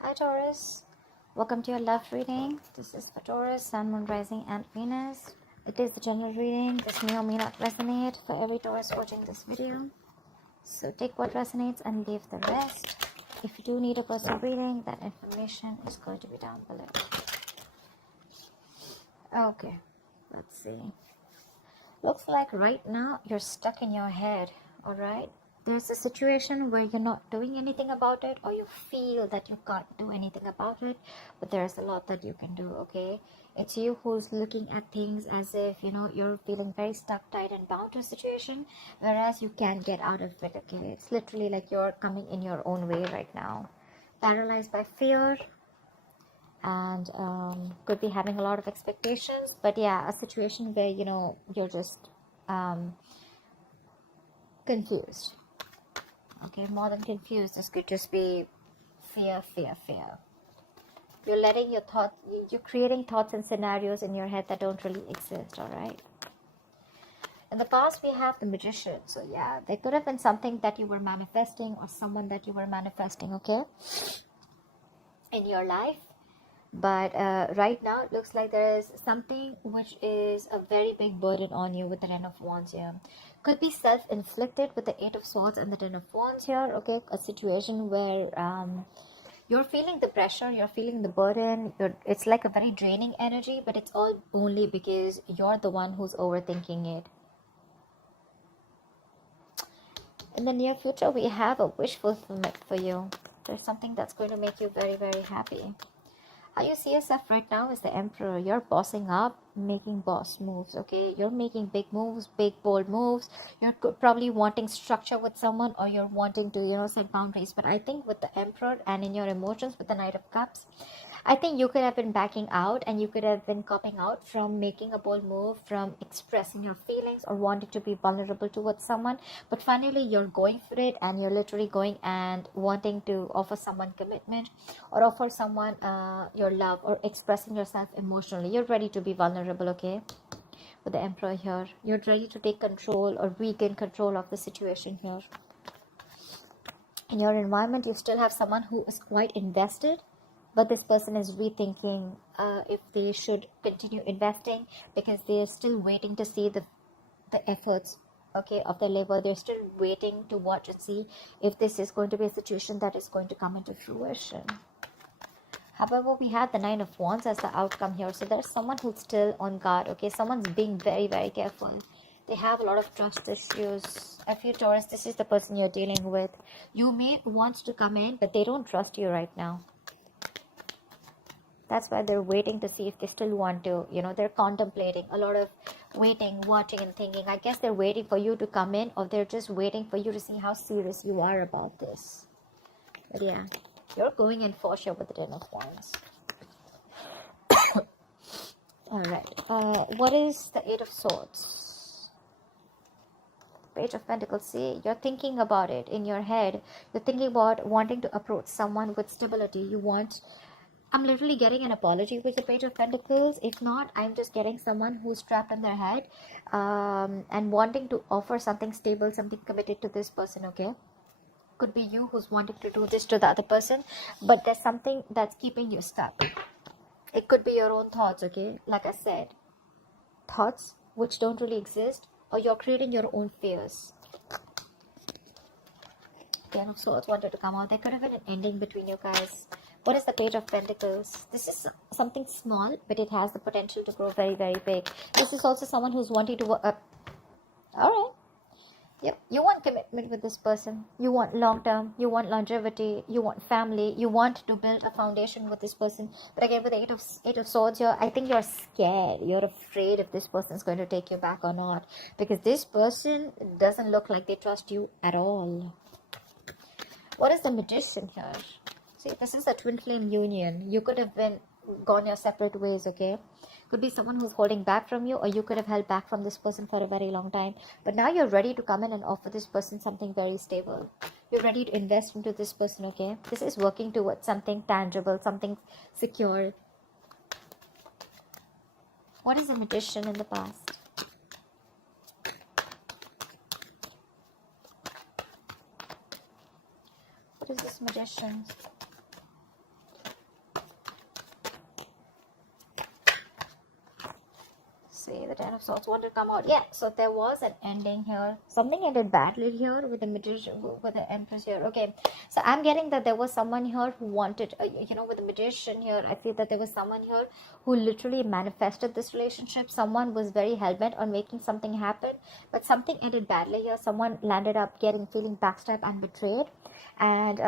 Hi Taurus, welcome to your love reading. This is for Taurus, Sun, Moon, Rising and Venus. It is the general reading. This may or may not resonate for every Taurus watching this video. So take what resonates and leave the rest. If you do need a personal reading, that information is going to be down below. Okay, let's see. Looks like right now you're stuck in your head, alright? There's a situation where you're not doing anything about it, or you feel that you can't do anything about it, but there's a lot that you can do, okay? It's you who's looking at things as if, you're feeling very stuck, tight, and bound to a situation, whereas you can't get out of it, okay? It's literally like you're coming in your own way right now. Paralyzed by fear, and could be having a lot of expectations, but yeah, a situation where, you're just confused. Okay, more than confused. This could just be fear. You're letting your thoughts, you're creating thoughts and scenarios in your head that don't really exist, alright? In the past, we have the Magician. So yeah, there could have been something that you were manifesting or someone that you were manifesting, okay, in your life. But right now, it looks like there is something which is a very big burden on you with the Ten of Wands here. Could be self-inflicted with the Eight of Swords and the Ten of Wands here, okay? A situation where you're feeling the pressure, you're feeling the burden. It's like a very draining energy, but it's all only because you're the one who's overthinking it. In the near future, we have a wish fulfillment for you. There's something that's going to make you very, very happy. How you see yourself right now is the Emperor. You're bossing up, making boss moves, okay? You're making big moves, big bold moves. You're probably wanting structure with someone, or you're wanting to, set boundaries. But I think with the Emperor and in your emotions with the Knight of Cups, I think you could have been backing out, and you could have been copping out from making a bold move, from expressing your feelings or wanting to be vulnerable towards someone. But finally, you're going for it, and you're literally going and wanting to offer someone commitment or offer someone your love, or expressing yourself emotionally. You're ready to be vulnerable, okay? With the Emperor here, you're ready to take control or regain control of the situation here. In your environment, you still have someone who is quite invested, but this person is rethinking if they should continue investing, because they're still waiting to see the efforts, okay, of their labor. They're still waiting to watch and see if this is going to be a situation that is going to come into fruition. However, we have the Nine of Wands as the outcome here. So there's someone who's still on guard, okay? Someone's being very, very careful. They have a lot of trust issues. If you Taurus, this is the person you're dealing with. You may want to come in, but they don't trust you right now. That's why they're waiting to see if they still want to. They're contemplating, a lot of waiting, watching and thinking. I guess they're waiting for you to come in, or they're just waiting for you to see how serious you are about this. But yeah, you're going in for sure with the Ten of Wands. Alright, what is the Eight of Swords? Page of Pentacles. See, you're thinking about it in your head. You're thinking about wanting to approach someone with stability. I'm literally getting an apology with the Page of Pentacles. If not, I'm just getting someone who's trapped in their head and wanting to offer something stable, something committed to this person, okay? Could be you who's wanting to do this to the other person, but there's something that's keeping you stuck. It could be your own thoughts, okay? Like I said, thoughts which don't really exist, or you're creating your own fears. Ten of Swords wanted to come out. There could have been an ending between you guys. What is the Page of Pentacles? This is something small, but it has the potential to grow very, very big. This is also someone who's wanting to work up. Alright. Yep. You want commitment with this person. You want long-term. You want longevity. You want family. You want to build a foundation with this person. But again, with the Eight of Swords here, I think you're scared. You're afraid if this person is going to take you back or not. Because this person doesn't look like they trust you at all. What is the Magician here? See, this is a twin flame union. You could have gone your separate ways, okay? Could be someone who's holding back from you, or you could have held back from this person for a very long time. But now you're ready to come in and offer this person something very stable. You're ready to invest into this person, okay? This is working towards something tangible, something secure. What is the Magician in the past? What is this Magician? see. The Ten of Swords wanted to come out. Yeah, so there was an ending here. Something ended badly here with the Magician, with the Empress here. Okay, so I'm getting that there was someone here who wanted, with the Magician here, I feel that there was someone here who literally manifested this relationship. Someone was very hell-bent on making something happen, but something ended badly here. Someone landed up feeling backstabbed and betrayed. And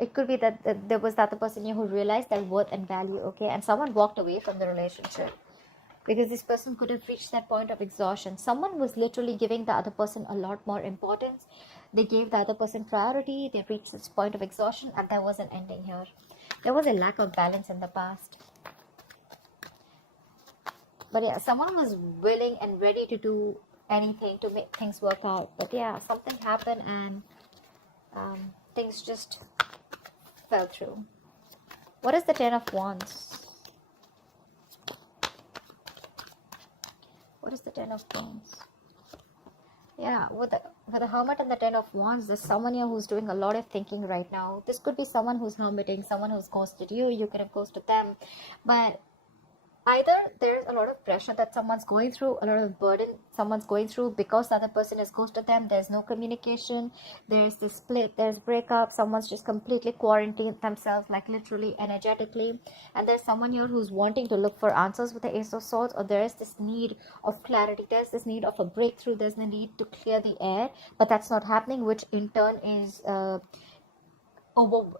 it could be that there was the other person here who realized their worth and value, okay, and someone walked away from the relationship because this person could have reached that point of exhaustion. Someone was literally giving the other person a lot more importance. They gave the other person priority. They reached this point of exhaustion, and there was an ending here. There was a lack of balance in the past. But yeah, someone was willing and ready to do anything to make things work out. But yeah, something happened, and things just fell through. What is the Ten of Wands? What is the Ten of Wands? Yeah, with the Hermit and the Ten of Wands, there's someone here who's doing a lot of thinking right now. This could be someone who's hermiting, someone who's ghosted you. You could have ghosted them. But either there's a lot of pressure that someone's going through, a lot of burden someone's going through because the other person has ghosted them. There's no communication. There's this split. There's breakup. Someone's just completely quarantined themselves, like literally, energetically. And there's someone here who's wanting to look for answers with the Ace of Swords, or there is this need of clarity. There's this need of a breakthrough. There's the need to clear the air, but that's not happening, which in turn is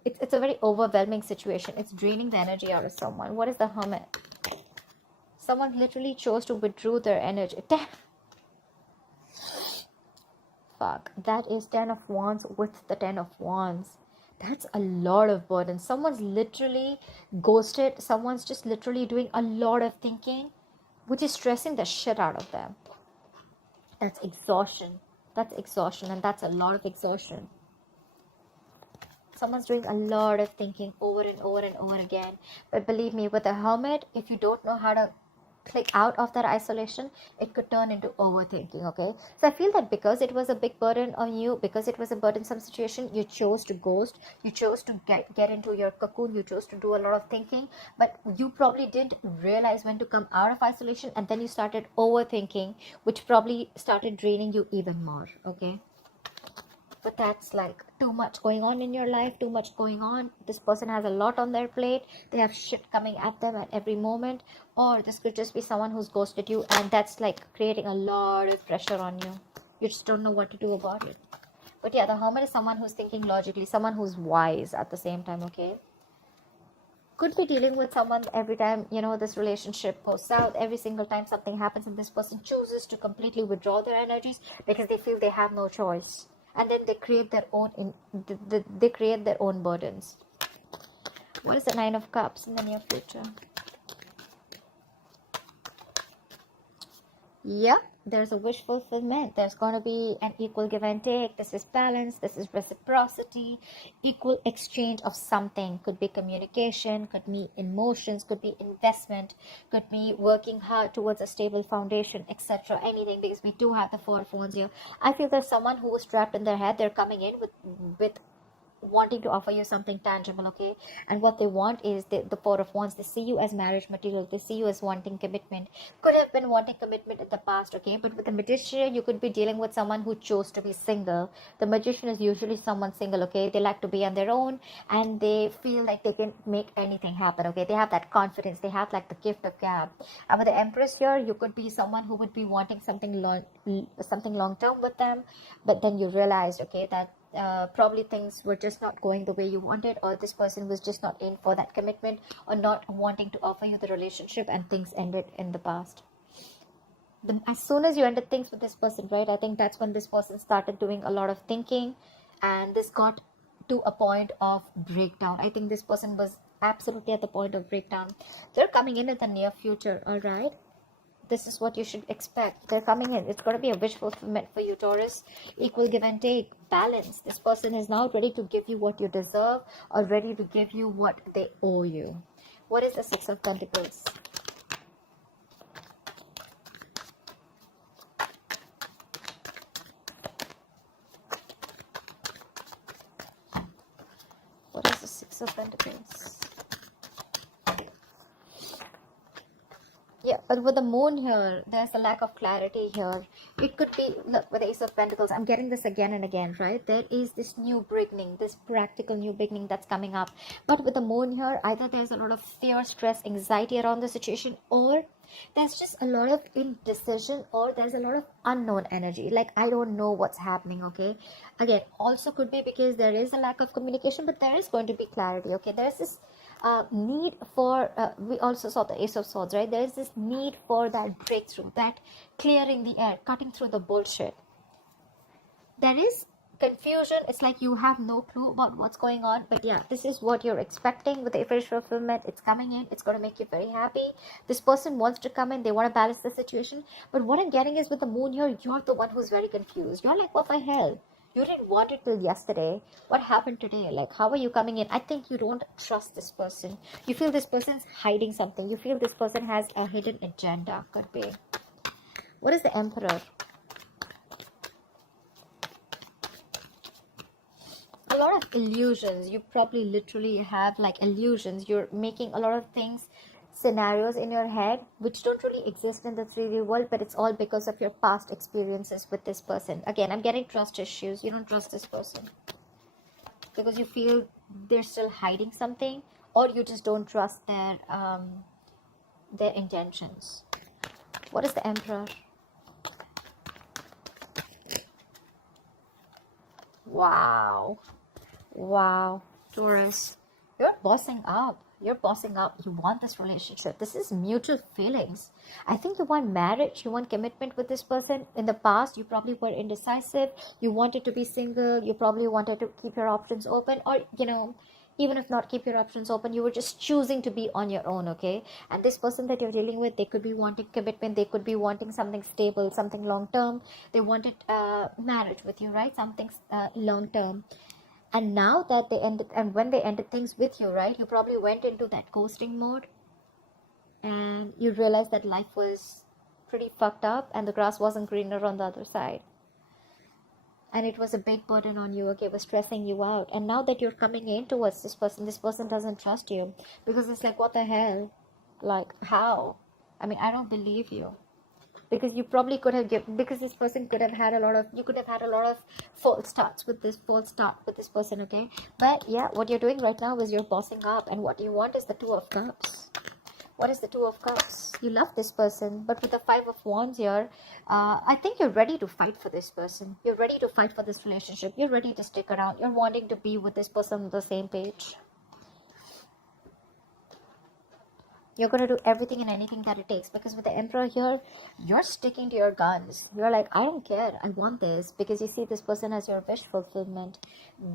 it's a very overwhelming situation. It's draining the energy out of someone. What is the Hermit? Someone literally chose to withdraw their energy. Fuck. That is 10 of Wands with the 10 of Wands. That's a lot of burden. Someone's literally ghosted. Someone's just literally doing a lot of thinking, which is stressing the shit out of them. That's exhaustion. That's exhaustion, and that's a lot of exhaustion. Someone's doing a lot of thinking over and over and over again. But believe me, with the Hermit, if you don't know how to click out of that isolation, it could turn into overthinking. Okay, so I feel that because it was a big burden on you, because it was a burdensome situation, you chose to ghost, you chose to get into your cocoon, you chose to do a lot of thinking, but you probably didn't realize when to come out of isolation, and then you started overthinking, which probably started draining you even more. Okay, but that's like too much going on in your life, too much going on. This person has a lot on their plate. They have shit coming at them at every moment. Or this could just be someone who's ghosted you, and that's like creating a lot of pressure on you. You just don't know what to do about it. But yeah, the Hermit is someone who's thinking logically, someone who's wise at the same time. Okay, could be dealing with someone every time, this relationship goes south. Every single time something happens and this person chooses to completely withdraw their energies because they feel they have no choice. And then they create their own they create their own burdens. What is the Nine of Cups in the near future? Yep, there's a wish fulfillment. There's going to be an equal give and take. This is balance. This is reciprocity. Equal exchange of something. Could be communication, could be emotions, could be investment, could be working hard towards a stable foundation, etc. Anything, because we do have the Four of Wands here. I feel there's someone who was trapped in their head. They're coming in with wanting to offer you something tangible. Okay, and what they want is the Four of Wands. They see you as marriage material. They see you as wanting commitment. Could have been wanting commitment in the past. Okay, but with the Magician, you could be dealing with someone who chose to be single. The Magician is usually someone single. Okay, they like to be on their own, and they feel like they can make anything happen. Okay, they have that confidence. They have like the gift of gab. And with the Empress here, you could be someone who would be wanting something long term with them, but then you realized, okay, that probably things were just not going the way you wanted, or this person was just not in for that commitment, or not wanting to offer you the relationship, and things ended in the past. As soon as you ended things with this person, right, I think that's when this person started doing a lot of thinking, and this got to a point of breakdown. I think this person was absolutely at the point of breakdown. They're coming in the near future. All right, this is what you should expect. They're coming in. It's going to be a wish fulfillment for you, Taurus. Equal give and take. Balance. This person is now ready to give you what you deserve, or ready to give you what they owe you. What is the Six of Pentacles? What is the Six of Pentacles? Yeah, but with the moon here, there's a lack of clarity here. It could be, look, with the Ace of Pentacles, I'm getting this again and again, right? There is this new beginning, this practical new beginning that's coming up. But with the moon here, either there's a lot of fear, stress, anxiety around the situation, or there's just a lot of indecision, or there's a lot of unknown energy. Like, I don't know what's happening, okay? Again, also could be because there is a lack of communication, but there is going to be clarity, okay? There's this need for we also saw the Ace of Swords, right? There is this need for that breakthrough, that clearing the air, cutting through the bullshit. There is confusion. It's like you have no clue about what's going on, but yeah, this is what you're expecting with the official fulfillment. It's coming in. It's going to make you very happy. This person wants to come in. They want to balance the situation, but what I'm getting is with the moon here, you're the one who's very confused. You're like, what the hell? You didn't want it till yesterday. What happened today? Like, how are you coming in? I think you don't trust this person. You feel this person's hiding something. You feel this person has a hidden agenda. Could be. What is the Emperor? A lot of illusions. You probably literally have like illusions. You're making a lot of things, scenarios in your head which don't really exist in the 3D world, but it's all because of your past experiences with this person. Again, I'm getting trust issues. You don't trust this person because you feel they're still hiding something, or you just don't trust their intentions. What is the Emperor? Wow. Wow. Taurus, you're bossing up. You're bossing up. You want this relationship. This is mutual feelings. I think you want marriage. You want commitment with this person. In the past, you probably were indecisive. You wanted to be single. You probably wanted to keep your options open. Or, you know, even if not keep your options open, you were just choosing to be on your own, okay? And this person that you're dealing with, they could be wanting commitment. They could be wanting something stable, something long-term. They wanted marriage with you, right? Something long-term. And now that they ended, and when they ended things with you, right, you probably went into that ghosting mode and you realized that life was pretty fucked up and the grass wasn't greener on the other side. And it was a big burden on you, okay, it was stressing you out. And now that you're coming in towards this person doesn't trust you because it's like, what the hell? Like, how? I mean, I don't believe you. Because you probably could have given, because this person could have had a lot of, you could have had a lot of false start with this person, okay? But yeah, what you're doing right now is you're bossing up, and what you want is the Two of Cups. What is the Two of Cups? You love this person, but with the Five of Wands here, I think you're ready to fight for this person. You're ready to fight for this relationship. You're ready to stick around. You're wanting to be with this person on the same page. You're going to do everything and anything that it takes, because with the Emperor here, you're sticking to your guns. You're like, I don't care. I want this, because you see this person as your wish fulfillment.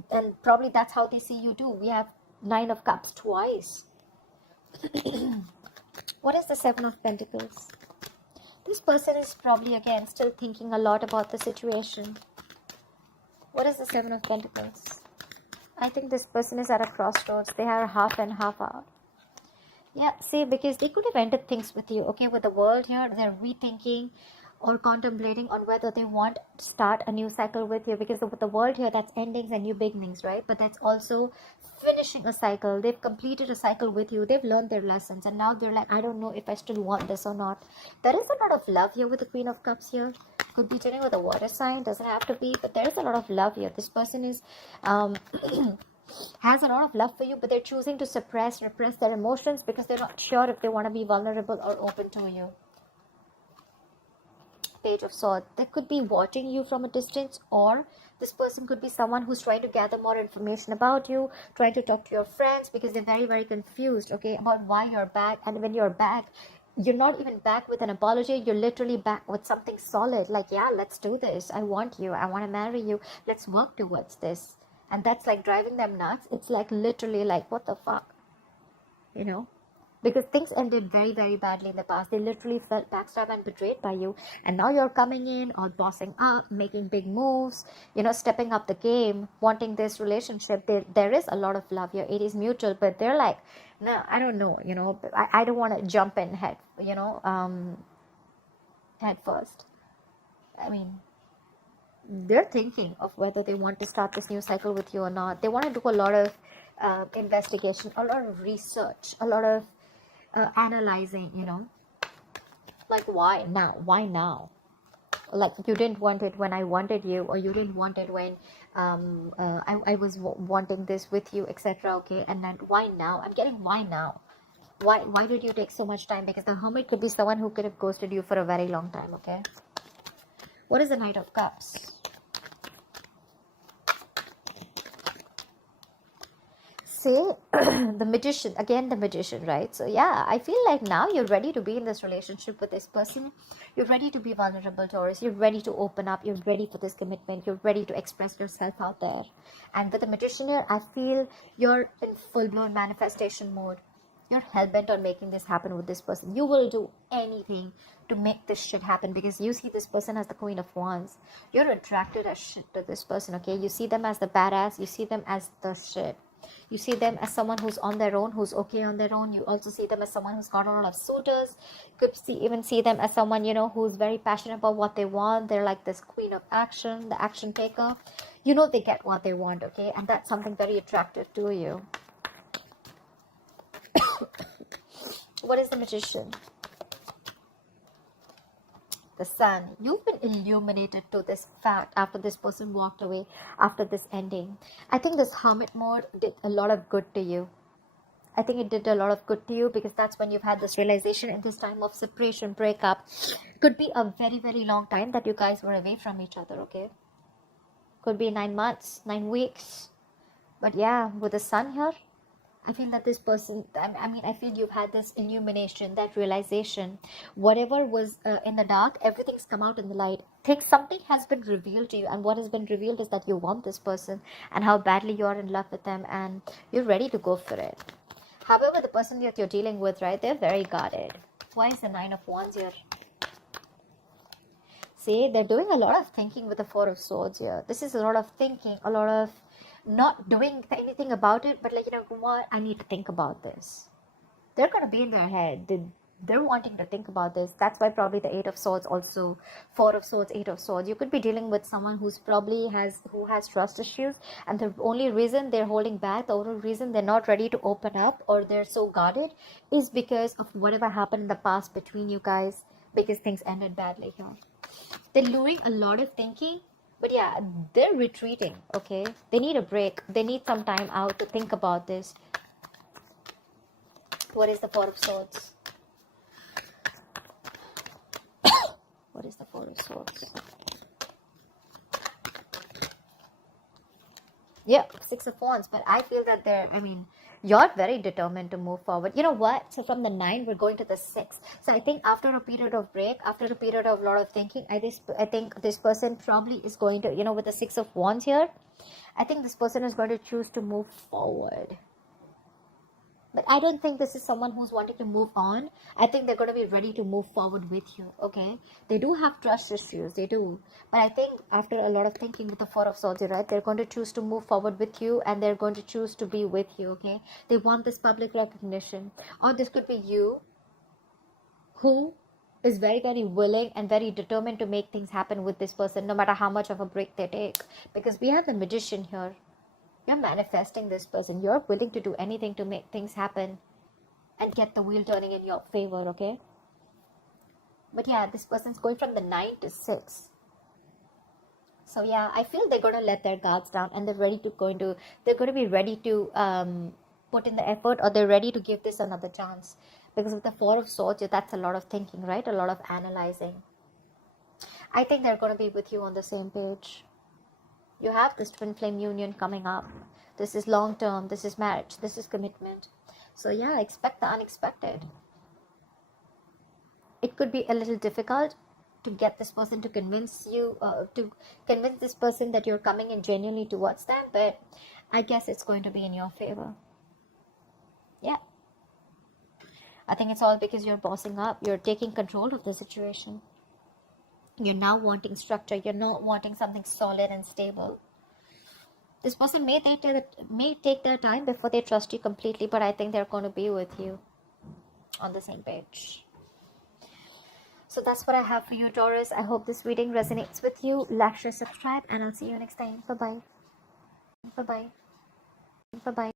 And probably that's how they see you too. We have Nine of Cups twice. What is the Seven of Pentacles? This person is probably, again, still thinking a lot about the situation. What is the Seven of Pentacles? I think this person is at a crossroads. They are half and half out. Yeah, see, because they could have ended things with you, okay? With the world here, they're rethinking or contemplating on whether they want to start a new cycle with you, because with the world here, that's endings and new beginnings, right? But that's also finishing a cycle. They've completed a cycle with you. They've learned their lessons, and now they're like, I don't know if I still want this or not. There is a lot of love here with the Queen of Cups here. Could be dealing with a water sign, doesn't have to be, but there is a lot of love here. This person is has a lot of love for you, but they're choosing to repress their emotions because they're not sure if they want to be vulnerable or open to you. Page of Swords. They could be watching you from a distance, or this person could be someone who's trying to gather more information about you, trying to talk to your friends, because they're very, very confused, okay, about why you're back. And when you're back, you're not even back with an apology. You're literally back with something solid, like, yeah, let's do this. I want you. I want to marry you. Let's work towards this. And that's like driving them nuts. It's like literally like, what the fuck? You know? Because things ended very, very badly in the past. They literally felt backstabbed and betrayed by you. And now you're coming in, all bossing up, making big moves, you know, stepping up the game, wanting this relationship. There is a lot of love here. It is mutual, but they're like, no, I don't know, you know, I don't want to jump in head, you know, head first. I mean, they're thinking of whether they want to start this new cycle with you or not. They want to do a lot of investigation, a lot of research, a lot of analyzing, you know. like, why now? Why now? Like, you didn't want it when I wanted you, or you didn't want it when I was wanting this with you, etc. Okay, and then why now? I'm getting why now. Why did you take so much time? Because the Hermit could be someone who could have ghosted you for a very long time. Okay, what is the Knight of Cups? Say the Magician, again the Magician, right? So yeah, I feel like now you're ready to be in this relationship with this person. You're ready to be vulnerable, Taurus. You're ready to open up. You're ready for this commitment. You're ready to express yourself out there. And with the Magician here, I feel you're in full-blown manifestation mode. You're hell-bent on making this happen with this person. You will do anything to make this shit happen, because you see this person as the Queen of Wands. You're attracted as shit to this person, okay? You see them as the badass. You see them as the shit. You see them as someone who's on their own, who's okay on their own. You also see them as someone who's got a lot of suitors. You could even see them as someone, you know, who's very passionate about what they want. They're like this queen of action, the action taker. You know, they get what they want, okay? And that's something very attractive to you. What is the Magician? The Sun. You've been illuminated to this fact after this person walked away, after this ending. I think this Hermit mode did a lot of good to you. I think it did a lot of good to you, because that's when you've had this realization in this time of separation, breakup. Could be a very, very long time that you guys were away from each other, okay? Could be 9 months, 9 weeks. But yeah, with the Sun here, I feel that this person, I feel you've had this illumination, that realization. Whatever was in the dark, everything's come out in the light. Something has been revealed to you, and what has been revealed is that you want this person and how badly you're in love with them, and you're ready to go for it. However, the person that you're dealing with, right, they're very guarded. Why is the Nine of Wands here? See, they're doing a lot of thinking with the Four of Swords here. This is a lot of thinking, a lot of not doing anything about it, but like, you know what, I need to think about this. They're going to be in their head. They're wanting to think about this. That's why probably the Eight of Swords, also Four of Swords, Eight of Swords. You could be dealing with someone who has trust issues, and the only reason they're holding back, the only reason they're not ready to open up, or they're so guarded, is because of whatever happened in the past between you guys, because things ended badly here. They're doing a lot of thinking, but yeah, they're retreating, okay? They need a break. They need some time out to think about this. What is the Four of Swords? What is the Four of Swords? Yeah, Six of Wands. But I feel that you're very determined to move forward. You know what? So from the 9, we're going to the 6. So I think after a period of break, after a period of a lot of thinking, I think this person probably is going to, you know, with the 6 of Wands here, I think this person is going to choose to move forward. But I don't think this is someone who's wanting to move on. I think they're going to be ready to move forward with you, okay? They do have trust issues, they do. But I think after a lot of thinking with the Four of Swords, right, they're going to choose to move forward with you, and they're going to choose to be with you, okay? They want this public recognition. Or this could be you, who is very, very willing and very determined to make things happen with this person, no matter how much of a break they take. Because we have the Magician here. You're manifesting this person. You're willing to do anything to make things happen and get the wheel turning in your favor, okay? But yeah, this person's going from the 9 to 6. So yeah, I feel they're going to let their guards down, and they're going to be ready to put in the effort, or they're ready to give this another chance. Because with the Four of Swords, that's a lot of thinking, right? A lot of analyzing. I think they're going to be with you on the same page. You have this twin flame union coming up. This is long term. This is marriage. This is commitment. So yeah, expect the unexpected. It could be a little difficult to get this person to convince you, to convince this person that you're coming in genuinely towards them. But I guess it's going to be in your favor. Yeah. I think it's all because you're bossing up. You're taking control of the situation. You're now wanting structure. You're not wanting something solid and stable. This person may take their time before they trust you completely, but I think they're going to be with you on the same page. So that's what I have for you, Taurus. I hope this reading resonates with you. Like, share, subscribe, and I'll see you next time. Bye-bye. Bye-bye. Bye-bye.